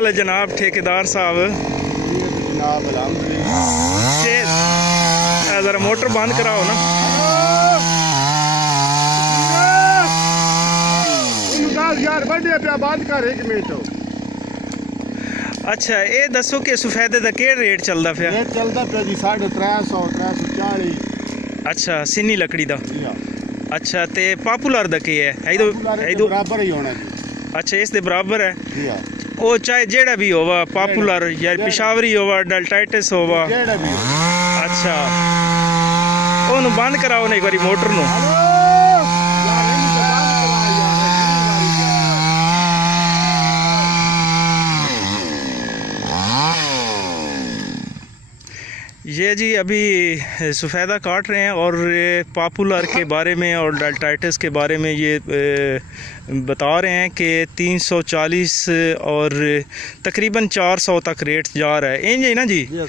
हाल है जनाब ठेकेदार साहब? जनाब अल्हम्दुलिल्लाह। जरा मोटर बंद कराओ ना। यार बड़े पे बंद कर एक मिनट। अच्छा ये दसो कि सफेदे का केड़ा रेट चलता पिया? रेट चलता पिया जी 350 340। अच्छा सिन्नी लकड़ी दा। अच्छा ते पॉपुलर दा की है? बराबर ही होना जी। अच्छा इस दे बराबर है जी हां। ओ चाहे जेड़ा भी होवा पॉपुलर या पिशावरी होवा डेल्टाइटिस होवा जेड़ा भी। अच्छा ओनु बंद कराओ ना एक बारी मोटर नु। ये जी अभी सफ़ेदा काट रहे हैं और पॉपुलर के बारे में और डेल्टाइटिस के बारे में ये बता रहे हैं कि 340 और तकरीबन 400 तक रेट जा रहा है। इंज है ना जी? तो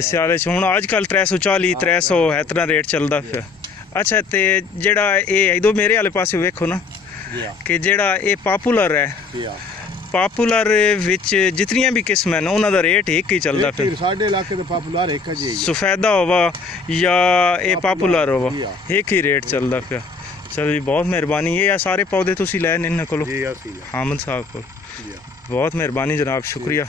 स्याले च हुण अजकल 340 300 इतना रेट चलता पिया। अच्छा तो जेड़ा ये इधो मेरे आले पासे वेखो ना कि जेड़ा ये पॉपुलर है, पॉपुलर विच जितनियां भी किस्म हैं उन्हां दा रेट एक ही चलदा फिर। साडे इलाके दा पॉपुलर एक ही है। सफेदा होवा या ए पॉपुलर होवा एक ही रेट चलदा पिया। चलो जी बहुत मेहरबानी। ये सारे पौधे तुसी लै इन्हां कोलों? हामिद साहब को बहुत मेहरबानी जनाब, शुक्रिया।